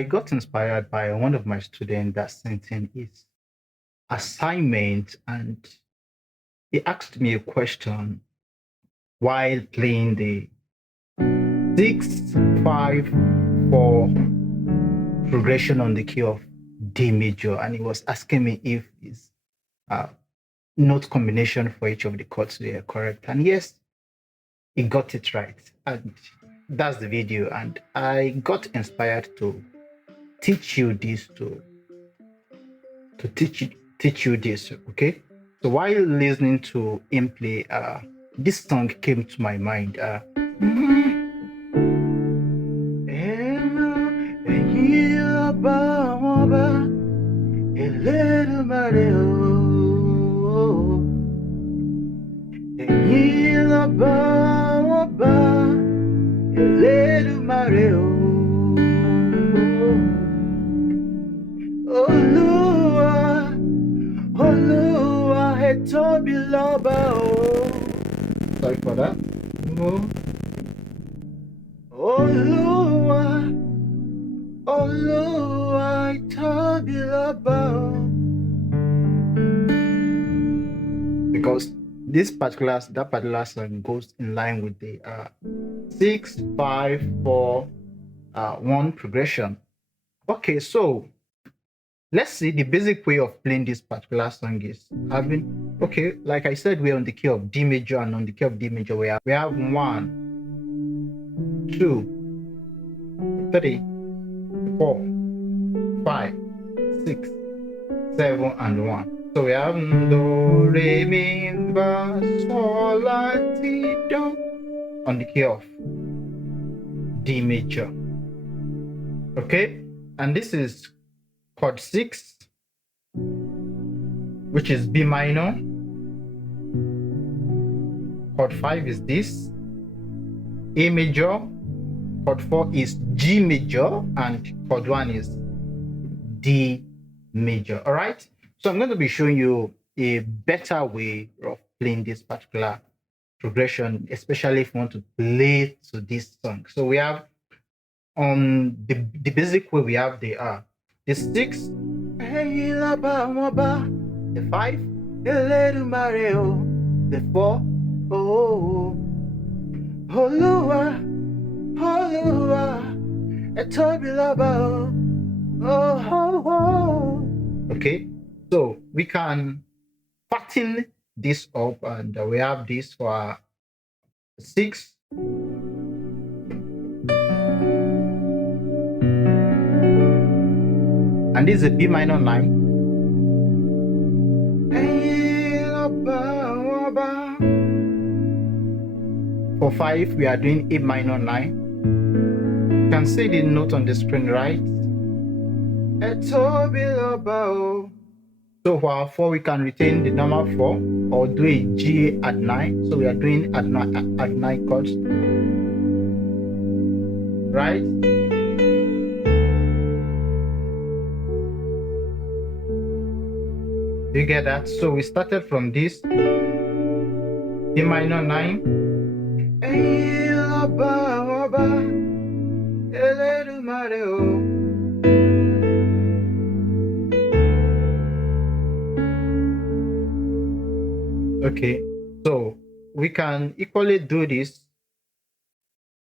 I got inspired by one of my students that sent in his assignment, and he asked me a question while playing the 6-5-4 progression on the key of D major, and he was asking me if his note combination for each of the chords were correct. And yes, he got it right. And that's the video. And I got inspired to teach you this, to teach you this. Okay. So while listening to him play, this song came to my mind. Eledumare Loba Awon Oba, Eledumare Oluwa, Oluwa, Etobi Loba o. Sorry for that. Oluwa, Oluwa, Etobi Loba o. Because that particular song goes in line with the 6-5-4-1 progression. Okay, so let's see the basic way of playing this particular song is having, okay, like I said, we're on the key of D major, and on the key of D major we have 1, 2, 3, 4, 5, 6, 7, and 1. So we have do, re, mi, fa, sol, la, ti, do on the key of D major. Okay, and this is chord 6, which is B minor. Chord 5 is this, A major. Chord 4 is G major, and chord 1 is D major. All right. So I'm going to be showing you a better way of playing this particular progression, especially if you want to play to this song. So we have on the basic way, we have the 6, the 5, Eledumare, the 4, Oluwa, Oluwa, Etobi Loba o. Okay. So we can fatten this up, and we have this for 6. And this is a B minor 9. For 5, we are doing A minor 9. You can see the note on the screen, right? Etobi Loba o. So for our 4, we can retain the normal 4 or do a G at 9. So we are doing at 9 chords, right? Do you get that? So we started from this D minor 9. Eledumare o. Okay, so we can equally do this.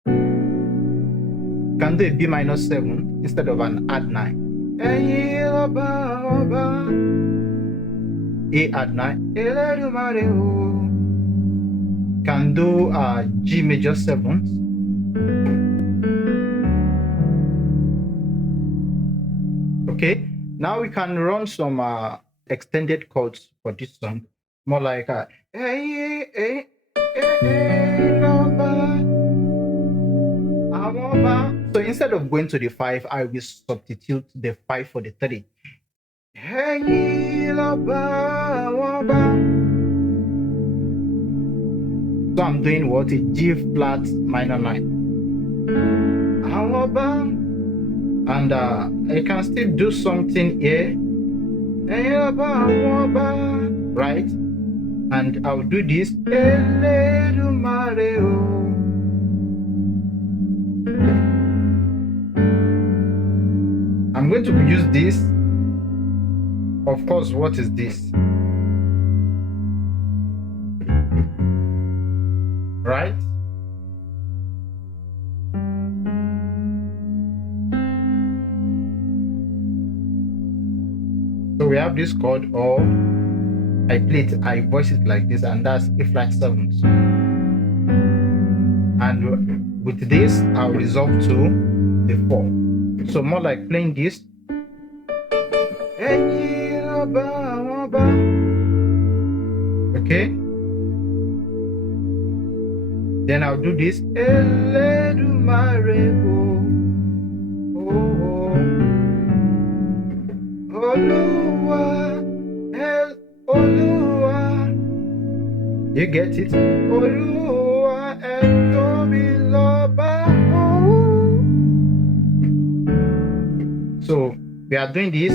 Can do a B minor 7 instead of an add 9. A add 9. Can do G major 7th. Okay, now we can run some extended chords for this song. More like so instead of going to the 5, I will substitute the 5 for the 3. So I'm doing what? A G flat minor 9. And I can still do something here. Right? And I'll do this. Eledumare o. I'm going to use this. Of course, what is this? Right? So we have this chord, or I voice it like this, and that's A flat 7th. And with this, I'll resolve to the 4. So more like playing this. Okay. Then I'll do this. Eledumare, Oluwa, Oluwa. You get it? Oluwa, Iwo Loba. So we are doing this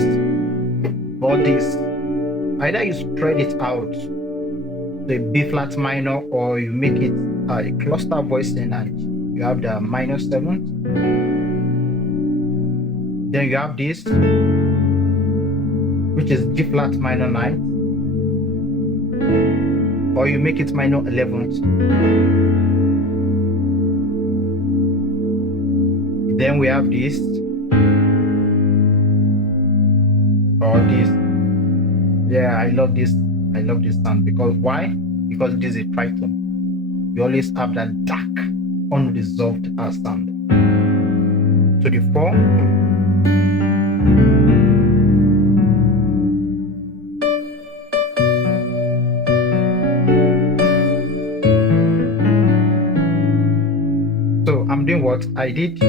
or this. Either you spread it out to a B flat minor, or you make it a cluster voicing and you have the minor 7th. Then you have this, which is G flat minor 9th, or you make it minor 11th. Then we have this, or this. Yeah, I love this sound. Because why? Because this is a tritone. You always have that dark, unresolved sound. To the 4. So I'm doing what I did.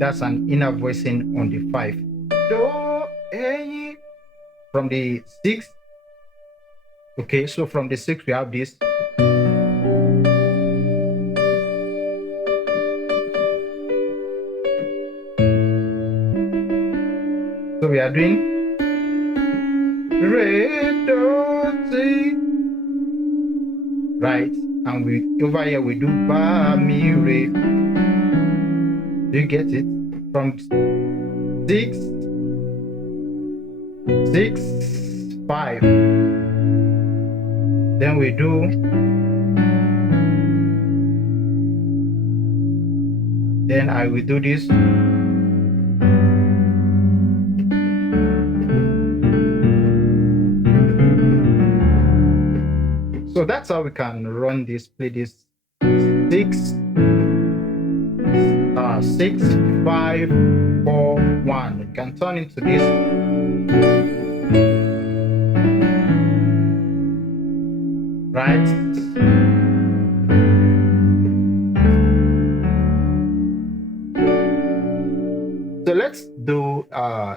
That's an inner voicing on the 5. Do, eh, from the 6. Okay, so from the 6 we have this. So we are doing re, do, si. Right, and we over here we do ba, mi, re. Do you get it? From 6, 5. Then we do. Then I will do this. So that's how we can run this, play this 6, 5, 4, 1. You can turn into this. Right? So let's do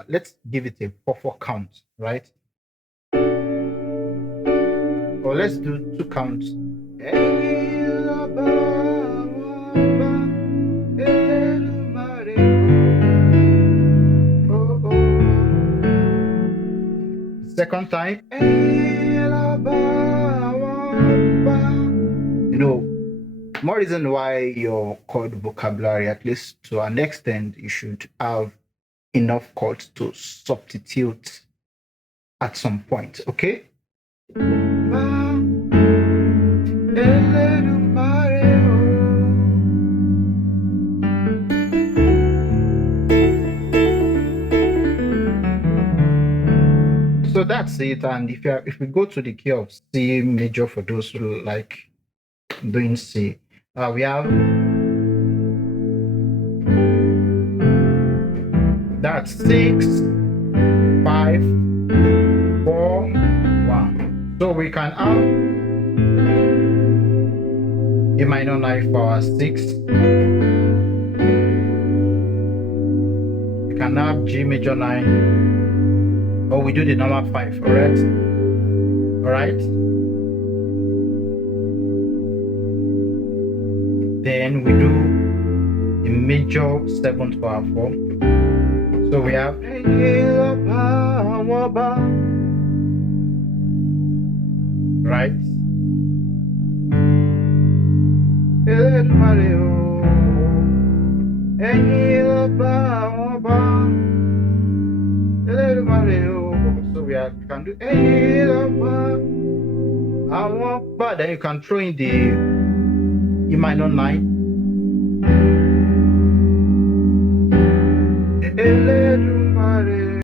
let's give it a 4/4 count, right? Or let's do 2 counts. Second time. You know, more reason why your chord vocabulary, at least to an extent, you should have enough chords to substitute at some point, okay? So that's it. And if we go to the key of C major, for those who like doing C, we have that's 6, 5, 4, 1. So we can have A minor 9 for our 6. We can have G major 9, or we do the normal 5, all right? Then we do the major 7th for our 4. So we have right. Ẹ̀yin Loba Awon Oba, Eledumare o. So we can do Ẹ̀yin Loba Awon Oba. Then you can throw in the E minor 9.